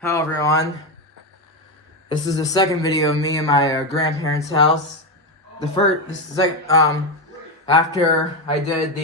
Hello everyone. This is the second video of me in my grandparents' house. This is like after I did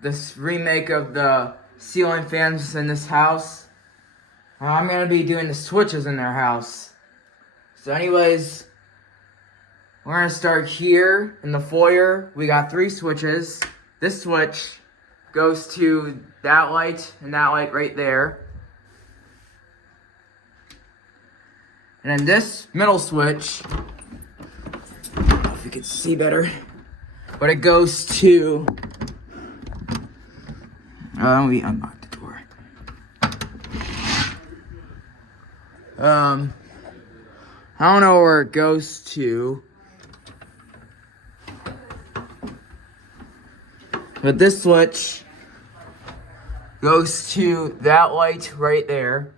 this remake of the ceiling fans in this house. I'm gonna be doing the switches in their house. So anyways, we're gonna start here in the foyer. We got 3 switches. This switch goes to that light and that light right there. And then this middle switch, I don't know if you can see better, but it goes to, let me unlock the door. I don't know where it goes to, but this switch goes to that light right there.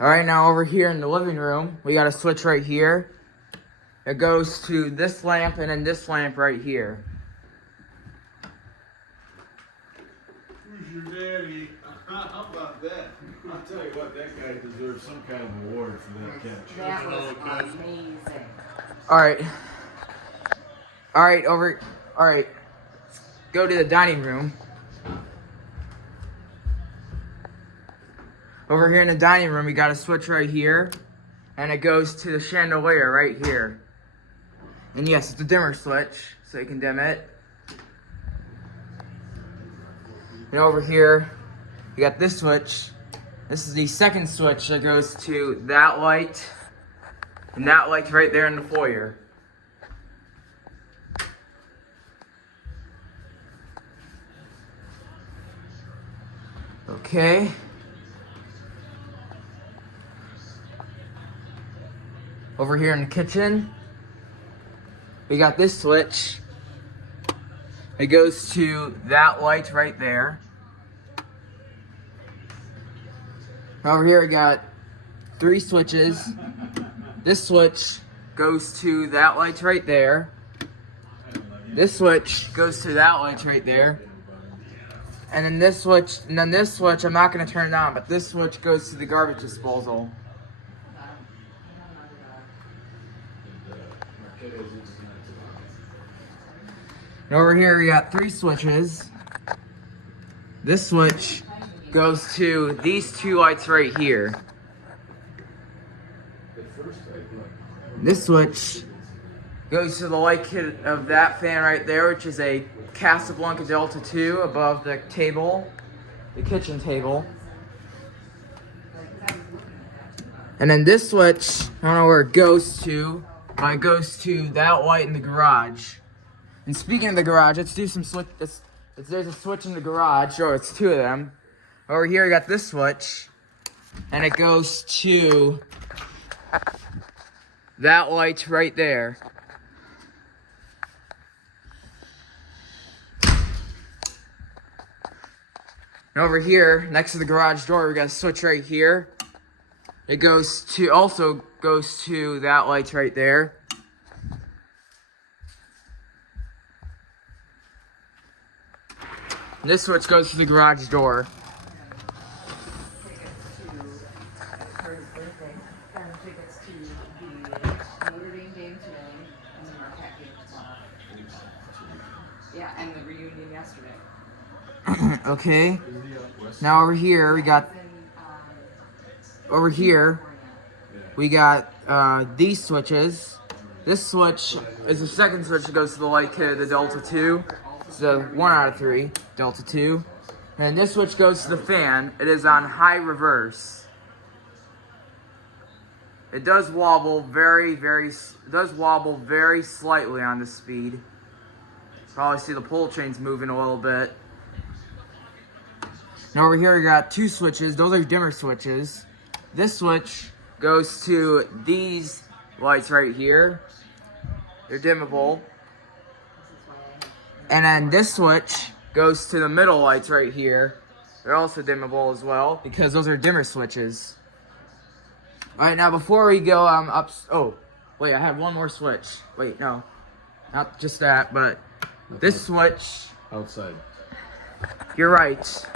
Alright, now over here in the living room, we got a switch right here. It goes to this lamp and then this lamp right here. Who's your daddy? How about that? I'll tell you what, that guy deserves some kind of award for that catch. That was amazing. Alright, go to the dining room. Over here in the dining room, we got a switch right here, and it goes to the chandelier right here. And yes, it's a dimmer switch, so you can dim it. And over here, you got this switch. This is the second switch that goes to that light, and that light right there in the foyer. Okay. Over here in the kitchen, we got this switch. It goes to that light right there. Over here we got 3 switches. This switch goes to that light right there. This switch goes to that light right there. And then this switch, I'm not going to turn it on, but this switch goes to the garbage disposal. And over here we got 3 switches. This switch goes to these 2 lights right here. This switch goes to the light kit of that fan right there, which is a Casablanca Delta 2 above the table, the kitchen table. And then this switch, I don't know where it goes to, but it goes to that light in the garage. And speaking of the garage, let's do some switch. There's a switch in the garage. Oh, it's 2 of them. Over here, we got this switch, and it goes to that light right there. And over here, next to the garage door, we got a switch right here. It also goes to that light right there. This switch goes to the garage door. Yeah, and the reunion yesterday. Okay. Now over here we got these switches. This switch is the second switch that goes to the light kit of the Delta 2. It's a 1 out of 3, Delta 2. And this switch goes to the fan. It is on high reverse. It does wobble very slightly on the speed. Probably see the pull chains moving a little bit. Now over here we got 2 switches. Those are dimmer switches. This switch goes to these lights right here. They're dimmable. And then this switch goes to the middle lights right here. They're also dimmable as well because those are dimmer switches. Alright, now before we go Wait, I have one more switch. Wait, no. Not just that, but this switch. Outside. You're right.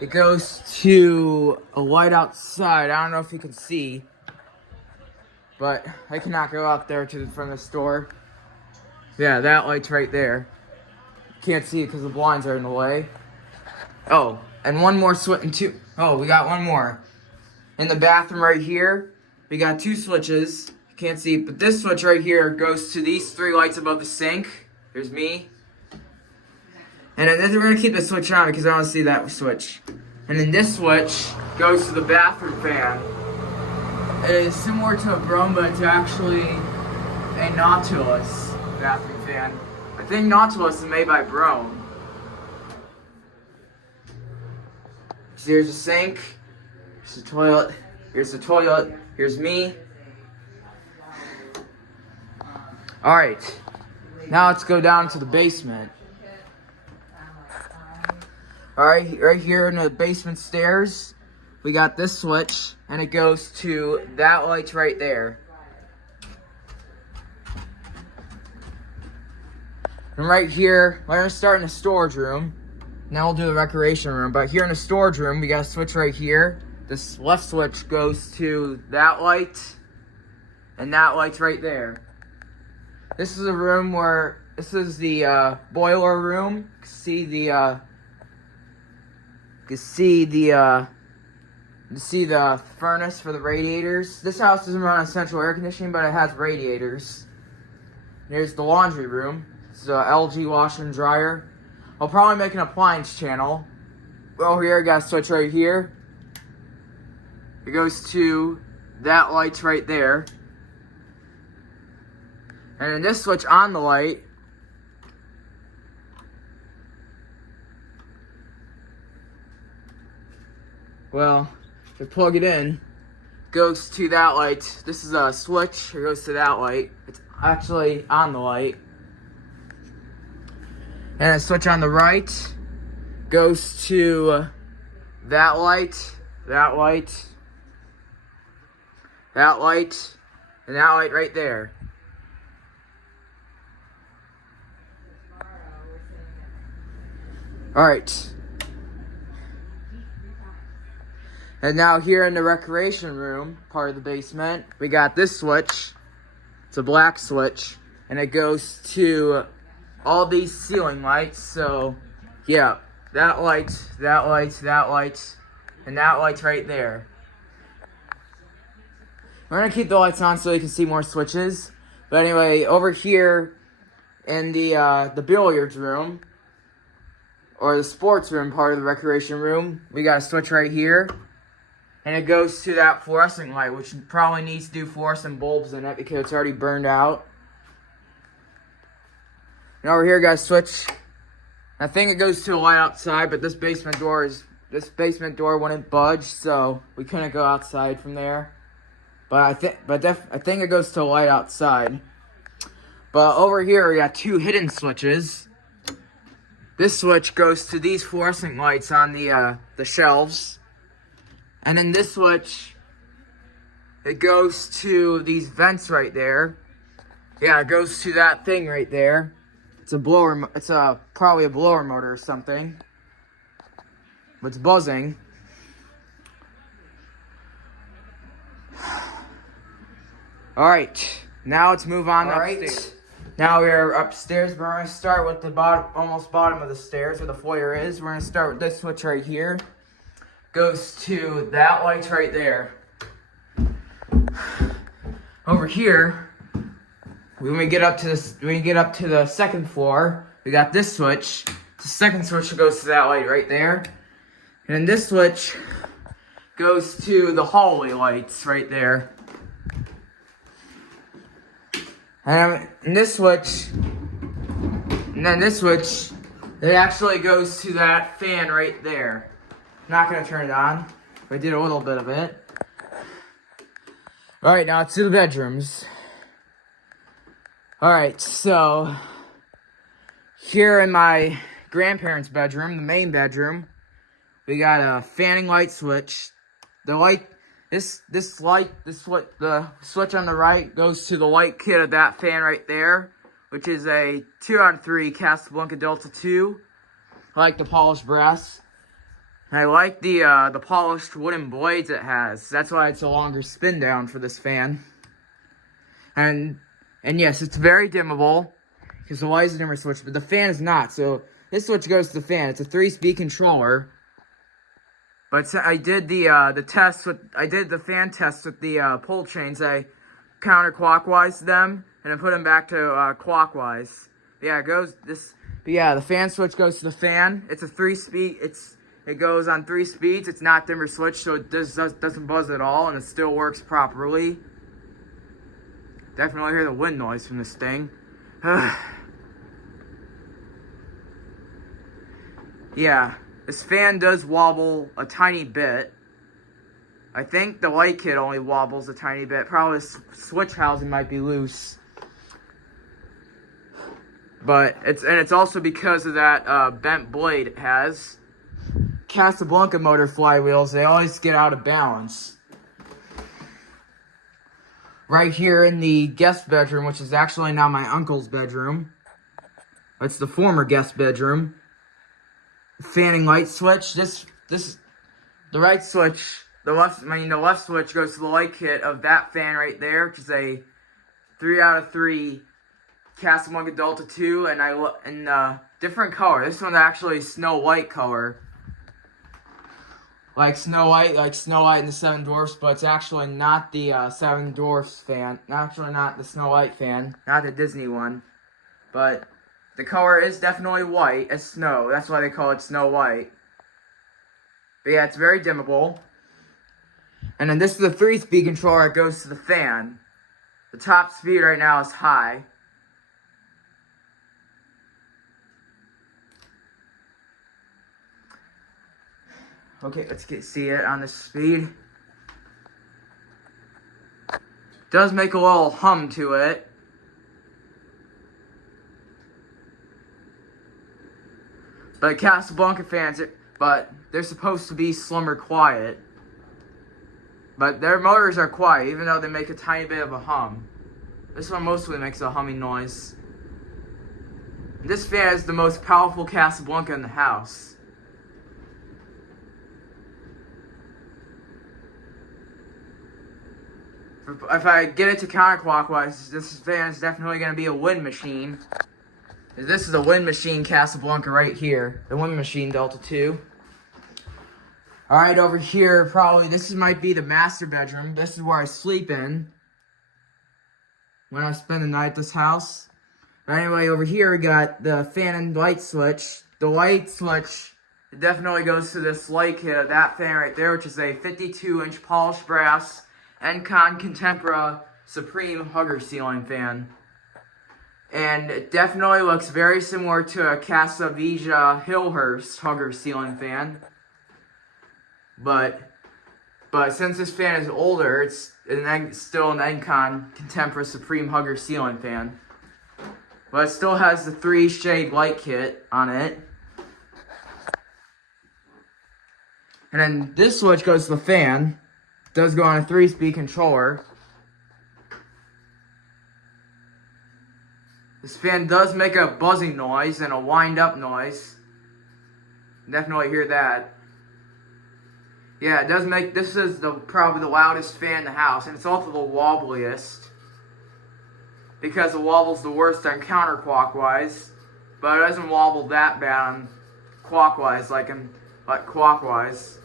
It goes to a light outside. I don't know if you can see. But I cannot go out there from the store. Yeah, that light's right there. Can't see it because the blinds are in the way. Oh, and one more switch and two. Oh, we got one more. In the bathroom right here, we got two switches. You can't see, but this switch right here goes to these three lights above the sink. There's me. And then we're gonna keep the switch on because I don't see that switch. And then this switch goes to the bathroom fan. It is similar to a Brome, but it's actually a Nautilus bathroom fan. I think Nautilus is made by Brome. So here's the sink, here's the toilet, here's me. Alright, now let's go down to the basement. Alright, right here in the basement stairs, we got this switch, and it goes to that light right there. And right here, we're gonna start in the storage room. Now we'll do the recreation room. But here in the storage room, we got a switch right here. This left switch goes to that light, and that light's right there. This is a room where, this is the boiler room. You can see the furnace for the radiators. This house doesn't run on central air conditioning, but it has radiators. There's the laundry room. This is a LG washer and dryer. I'll probably make an appliance channel. Over here, I got a switch right here. It goes to that light right there. And then this switch on the light well, if I plug it in, goes to that light. This is a switch, it goes to that light. It's actually on the light. And a switch on the right goes to that light, that light, that light, and that light right there. Alright. And now here in the recreation room, part of the basement, we got this switch. It's a black switch. And it goes to all these ceiling lights. So, yeah, that light, that light, that light, and that light's right there. We're going to keep the lights on so you can see more switches. But anyway, over here in the billiards room, or the sports room part of the recreation room, we got a switch right here. And it goes to that fluorescent light, which probably needs to do fluorescent bulbs in it because it's already burned out. And over here, got a switch. I think it goes to the light outside, but this basement door wouldn't budge, so we couldn't go outside from there. But I think it goes to the light outside. But over here, we got two hidden switches. This switch goes to these fluorescent lights on the shelves. And then this switch, it goes to these vents right there. Yeah, it goes to that thing right there. It's a blower. It's probably a blower motor or something. But it's buzzing. All right, now let's move on upstairs. Now we're upstairs. We're gonna start with the almost bottom of the stairs where the foyer is. We're gonna start with this switch right here. Goes to that light right there. Over here, when we get up to the second floor, we got this switch. The second switch goes to that light right there. And then this switch goes to the hallway lights right there. And this switch, it actually goes to that fan right there. I'm not gonna turn it on. I did a little bit of it. Alright, now it's to the bedrooms. Alright, so here in my grandparents' bedroom, the main bedroom, we got a fanning light switch. The light the switch on the right goes to the light kit of that fan right there, which is a 2 out of 3 Casablanca Delta 2. I like the polished brass. And I like the polished wooden blades it has. That's why it's a longer spin down for this fan. And yes, it's very dimmable because the light is a dimmer switch, but the fan is not. So this switch goes to the fan. It's a 3-speed controller. But I did the fan test with the pull chains. I counterclockwise them and then put them back to clockwise. But yeah, the fan switch goes to the fan. It's a 3-speed. It goes on 3 speeds. It's not dimmer switch, so it doesn't buzz at all, and it still works properly. Definitely hear the wind noise from this thing. Yeah, this fan does wobble a tiny bit. I think the light kit only wobbles a tiny bit. Probably the switch housing might be loose. But it's also because of that bent blade it has. Casablanca motor flywheels, they always get out of balance. Right here in the guest bedroom, which is actually now my uncle's bedroom. It's the former guest bedroom. Fanning light switch. The right switch, the left switch goes to the light kit of that fan right there, which is a 3 out of 3 Casablanca Delta 2, and different color. This one's actually Snow White color. Like Snow White and the Seven Dwarfs, but it's actually not the Seven Dwarfs fan. Actually not the Snow White fan, not the Disney one. But the color is definitely white as snow. That's why they call it Snow White. But yeah, it's very dimmable. And then this is the 3-speed controller that goes to the fan. The top speed right now is high. Okay, let's see it on the speed. Does make a little hum to it. But Casablanca fans, they're supposed to be slimmer quiet. But their motors are quiet, even though they make a tiny bit of a hum. This one mostly makes a humming noise. This fan is the most powerful Casablanca in the house. If I get it to counterclockwise, this fan is definitely going to be a wind machine. This is a wind machine Casablanca right here. The wind machine Delta 2. Alright, over here, this might be the master bedroom. This is where I sleep in when I spend the night at this house. But anyway, over here we got the fan and light switch. The light switch, it definitely goes to this light kit of that fan right there, which is a 52-inch polished brass Encon Contempra Supreme Hugger ceiling fan. And it definitely looks very similar to a Casa Vija Hillhurst Hugger ceiling fan. But since this fan is older, it's still an Encon Contempra Supreme Hugger ceiling fan. But it still has the 3-shade light kit on it. And then this switch goes to the fan. It does go on a 3-speed controller. This fan does make a buzzing noise and a wind-up noise. Definitely hear that. Yeah, it does make. This is probably the loudest fan in the house, and it's also the wobbliest because it wobbles the worst on counterclockwise, but it doesn't wobble that bad on clockwise like clockwise.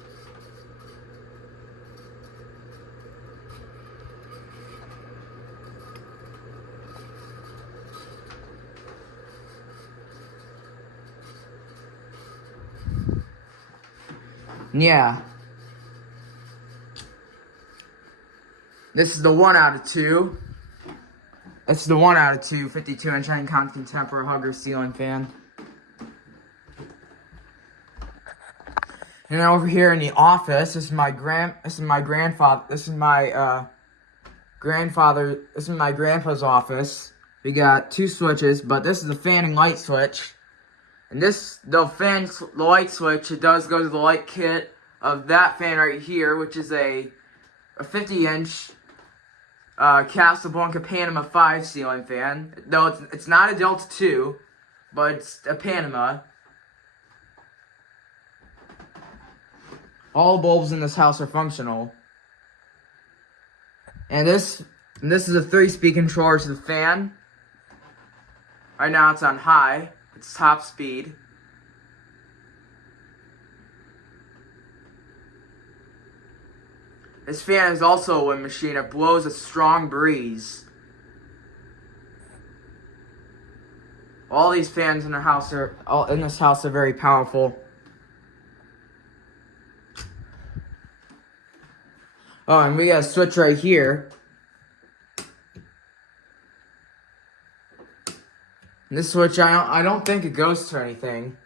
Yeah. This is the 1 out of 2. This is the 1 out of 2 52-inch Encon Contempra Hugger ceiling fan. And then over here in the office, this is my grandpa's office. We got 2 switches, but this is the fan and light switch. And the light switch, it does go to the light kit of that fan right here, which is a a 50-inch Casablanca Panama 5 ceiling fan. No, it's not a Delta 2, but it's a Panama. All bulbs in this house are functional. And this is a 3-speed controller to the fan. Right now it's on high. It's top speed. This fan is also a wind machine. It blows a strong breeze. All these fans in this house are very powerful. Oh, and we got a switch right here. And this switch, I don't think it goes to anything.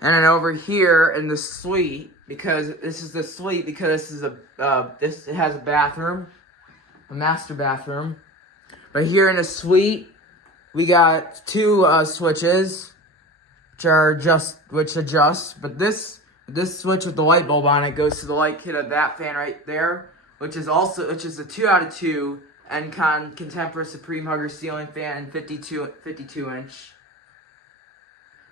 And then over here in the suite, because this is it has a bathroom, a master bathroom. But here in the suite, we got 2 switches, which adjust. But this switch with the light bulb on it goes to the light kit of that fan right there, which is a 2 out of 2 Encon Contemporary Supreme Hugger ceiling fan, 52 inch.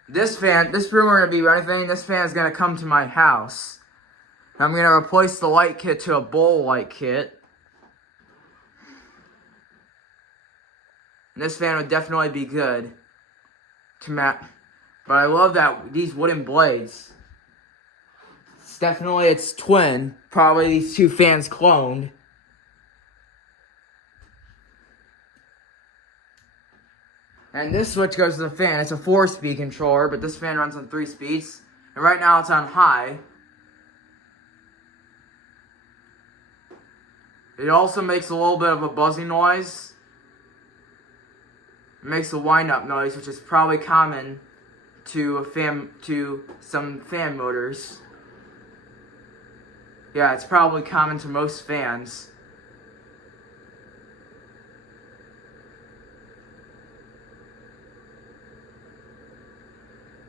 This room we're gonna be running. This fan is gonna come to my house. I'm gonna replace the light kit to a bowl light kit. And this fan would definitely be good to match. But I love these wooden blades. It's twin. Probably these 2 fans cloned. And this switch goes to the fan. It's a 4-speed controller, but this fan runs on 3 speeds. And right now it's on high. It also makes a little bit of a buzzing noise. It makes a wind-up noise, which is probably common to some fan motors. Yeah, it's probably common to most fans.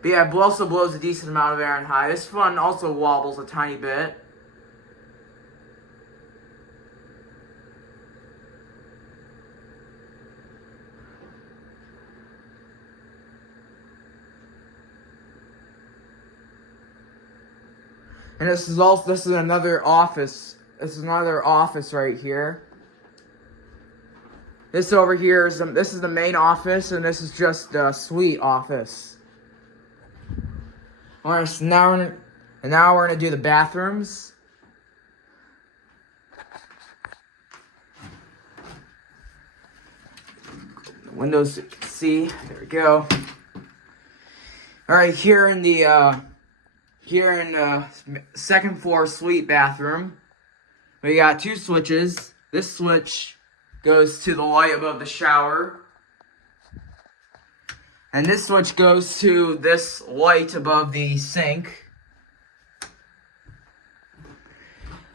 But yeah, it also blows a decent amount of air on high. This one also wobbles a tiny bit. And this is another office. This is another office right here. This over here is the main office, and this is just a suite office. Now we're gonna do the bathrooms. The windows, you can see. There we go. All right, here in the second floor suite bathroom, we got 2 switches. This switch goes to the light above the shower. And this switch goes to this light above the sink.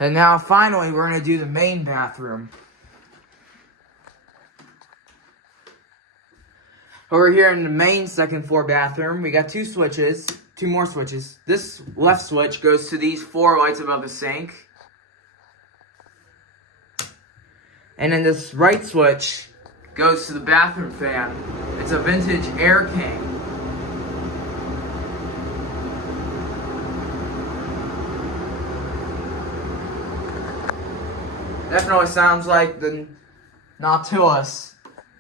And now finally we're going to do the main bathroom. Over here in the main second floor bathroom, we got 2 switches, 2 more switches. This left switch goes to these 4 lights above the sink. And then this right switch goes to the bathroom fan. It's a vintage Air King. Definitely sounds like the Nautilus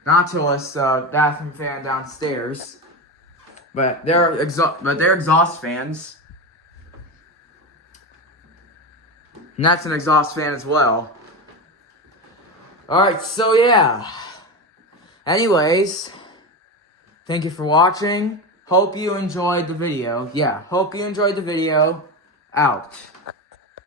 bathroom fan downstairs. But they're exhaust fans. And that's an exhaust fan as well. Alright, so yeah. Anyways, thank you for watching. Hope you enjoyed the video. Yeah, hope you enjoyed the video. Out.